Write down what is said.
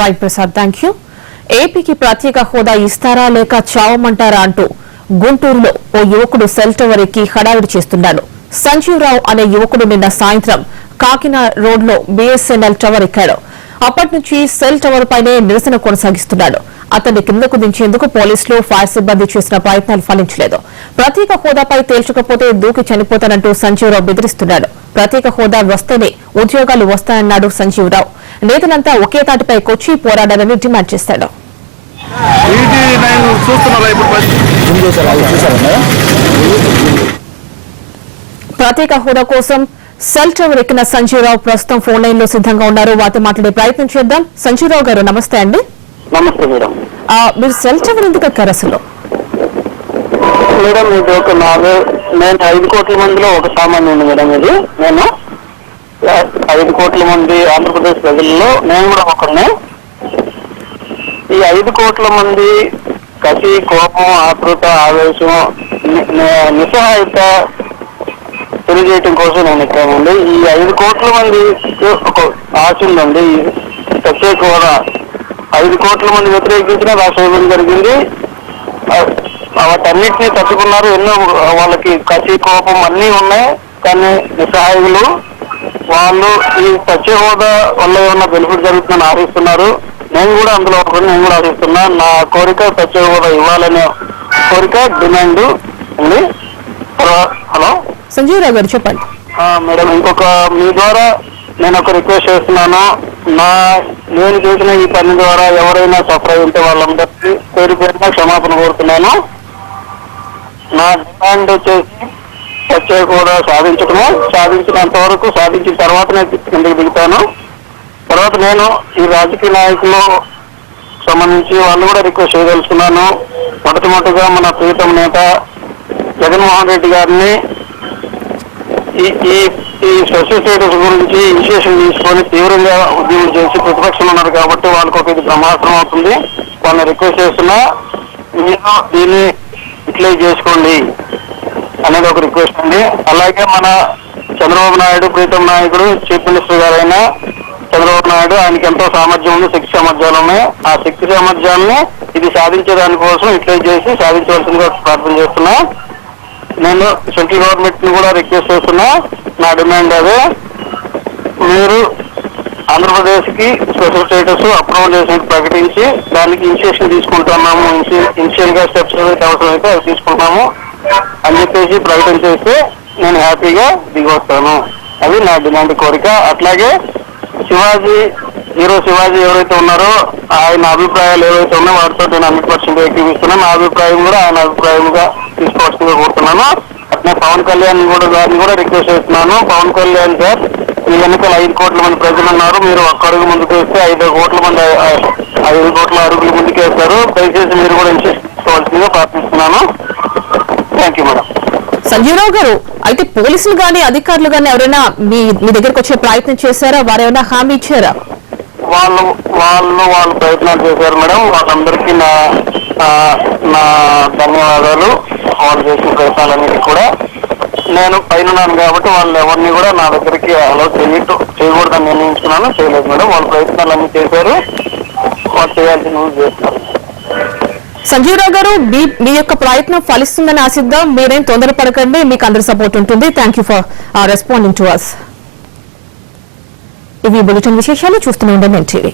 Right Prasad, thank you. ఏపీకి ప్రత్యేక హోదా ఇస్తారా లేక చావమంటారా అంటూ గుంటూరులో ఓ యువకుడు సెల్ టవర్ ఎక్కి హడావిడి చేస్తున్నాడు. సంజీవ్ రావు అనే యువకుడు నిన్న సాయంత్రం కాకినాడ రోడ్లో బీఎస్ఎన్ఎల్ టవర్ ఎక్కాడు. అప్పటి నుంచి సెల్ టవర్ పైనే నిరసన కొనసాగిస్తున్నాడు. అతన్ని కిందకు దించేందుకు పోలీసులు, ఫైర్ సిబ్బంది చేసిన ప్రయత్నాలు ఫలించలేదు. ప్రత్యేక హోదాపై తేల్చకపోతే దూకి చనిపోతానంటూ సంజీవ్ రావు బెదిరిస్తున్నాడు. ప్రత్యేక హోదా వస్తేనే ఉద్యోగాలు వస్తాయన్నాడు సంజీవ్ రావు. నేతలంతా ఒకే తాటిపై కొచ్చి పోరాడాలని డిమాండ్ చేశాడు. ప్రత్యేక హోదా కోసం సెల్ టవర్ ఎక్కిన సంజీవ్ రావు ప్రస్తుతం ఫోన్ లైన్ లో సిద్ధంగా ఉన్నారు. వారితో మాట్లాడే ప్రయత్నం చేద్దాం. సంజీవ్ రావు గారు, నమస్తే అండి. నమస్తే మేడం. మీరు సెల్ టవర్ ఎందుకు ఎక్కారు అసలు? మేడం, ఇది ఒక నేను 5 కోట్ల మందిలో ఒక సామాన్యుని మేడం. ఇది నేను 5 కోట్ల మంది ఆంధ్రప్రదేశ్ ప్రజల్లో నేను కూడా ఒకరిని. ఈ 5 కోట్ల మంది కసి, కోపం, ఆతృత, ఆవేశం, నిస్సహాయత తెలియజేయటం కోసం నేను ఎక్కానండి. ఈ 5 కోట్ల మంది ఒక ఆశ ఉందండి. ప్రత్యేక హోదా 5 కోట్ల మంది వ్యతిరేకించిన రాష్ట్ర విభజన జరిగింది. వాటన్నిటినీ తట్టుకున్నారు. ఎన్నో వాళ్ళకి కసి, కోపం అన్నీ ఉన్నాయి. కానీ నిస్సహాయులు వాళ్ళు ఈ ప్రత్యేక హోదా వల్ల ఏమన్నా బెనిఫిట్ జరుగుతుందని ఆశిస్తున్నారు. నేను కూడా అందులో ఒకటి నేను కూడా ఆశిస్తున్నా. నా కోరిక ప్రత్యేక హోదా ఇవ్వాలనే కోరిక, డిమాండ్ ఉంది. హలో సంజీవ్ రావు గారు, చెప్పండి. మేడం, ఇంకొక మీ ద్వారా నేను ఒక రిక్వెస్ట్ చేస్తున్నాను. నేను చేసిన ఈ పని ద్వారా ఎవరైనా సఫర్ అయి ఉంటే వాళ్ళందరికీ పేరు పేరున క్షమాపణ కోరుతున్నాను. నా డిమాండ్ వచ్చేసి ప్రత్యేక హోదా సాధించడము, సాధించినంత వరకు సాధించిన తర్వాతనే కిందకి దిగుతాను. తర్వాత నేను ఈ రాజకీయ నాయకులు సంబంధించి వాళ్ళు కూడా రిక్వెస్ట్ చేయదలుచుకున్నాను. మొట్టమొదటిగా మన ప్రీతం నేత జగన్మోహన్ రెడ్డి గారిని ఈ స్పెషల్ స్టేటస్ గురించి ఇనిషియేషన్ తీసుకొని తీవ్రంగా ఉద్యమం చేసి ప్రతిపక్షంలో ఉన్నారు కాబట్టి వాళ్ళకి ఒక ఇది బ్రహ్మాస్త్రం అవుతుంది. వాళ్ళని రిక్వెస్ట్ చేస్తున్నా, మీరు దీన్ని యూటిలైజ్ చేసుకోండి అనేది ఒక రిక్వెస్ట్ అండి. అలాగే మన చంద్రబాబు నాయుడు, ప్రీతం నాయకుడు, చీఫ్ మినిస్టర్ గారైన చంద్రబాబు నాయుడు, ఆయనకి ఎంతో సామర్థ్యం ఉంది, శక్తి సామర్థ్యాలు ఉన్నాయి. ఆ శక్తి సామర్థ్యాన్ని ఇది సాధించే దానికోసం యూటిలైజ్ చేసి సాధించవలసిందిగా ప్రార్థన చేస్తున్నా. నేను సెంట్రల్ గవర్నమెంట్ ని కూడా రిక్వెస్ట్ చేస్తున్నా. నా డిమాండ్ అదే, మీరు ఆంధ్రప్రదేశ్ కి స్పెషల్ స్టేటస్ అప్రూవల్ చేసి ప్రకటించి దానికి ఇనిషియేషన్ తీసుకుంటున్నాము. ఇనిషియల్ గా స్టెప్స్ ఏవైతే అవసరం అయితే అవి తీసుకుంటాము అని చెప్పేసి ప్రకటన చేస్తే నేను హ్యాపీగా దిగి వస్తాను. అది నా డిమాండ్, కోరిక. అట్లాగే హీరో శివాజీ ఎవరైతే ఉన్నారో ఆయన అభిప్రాయాలు ఏవైతే ఉన్నాయో వాటితో నేను 100% ఏకీపిస్తున్నాను. నా అభిప్రాయం కూడా ఆయన అభిప్రాయంగా తీసుకోవాల్సిందిగా కోరుతున్నాను. అట్లే పవన్ కళ్యాణ్ గారిని కూడా రిక్వెస్ట్ చేస్తున్నాను. పవన్ కళ్యాణ్ సార్, ఈ ఎన్నికలు 5 కోట్ల మంది ప్రజలు ఉన్నారు. మీరు ఒక్క అడుగు ముందుకు వేస్తే 5 కోట్ల మంది 5 కోట్ల అడుగులు ముందుకేస్తారు. దయచేసి మీరు కూడా ఇన్షియేషన్ తీసుకోవాల్సిందిగా ప్రార్థిస్తున్నాను. Thank you madam. Sanjeev Rao garu, అయితే పోలీసులు గానీ అధికారులు గానీ ఎవరైనా మీ దగ్గరకు వచ్చే ప్రయత్నం చేశారా? వారేమైనా హామీ ఇచ్చారా? వాళ్ళు ప్రయత్నాలు చేశారు మేడం. వాళ్ళందరికీ నా ధన్యవాదాలు. వాళ్ళు చేసిన ప్రయత్నాలన్నిటికీ కూడా నేను పైన ఉన్నాను కాబట్టి వాళ్ళు ఎవరిని కూడా నా దగ్గరికి అలో చేయకూడదని నిర్ణయించుకున్నాను. చేయలేదు మేడం. వాళ్ళ ప్రయత్నాలన్నీ చేశారు. వాళ్ళు చేయాల్సినవి చేస్తారు. సంజీవ్ రావు గారు, మీ యొక్క ప్రయత్నం ఫలిస్తుందని ఆశిద్దాం. మీరేం తొందరపడకండి, మీకు అందరి సపోర్ట్ ఉంటుంది. Thank you for responding to us. ఇవి బులెటిన్ విశేషాలు. చూస్తూనే ఉండండి ఎన్టీవీ.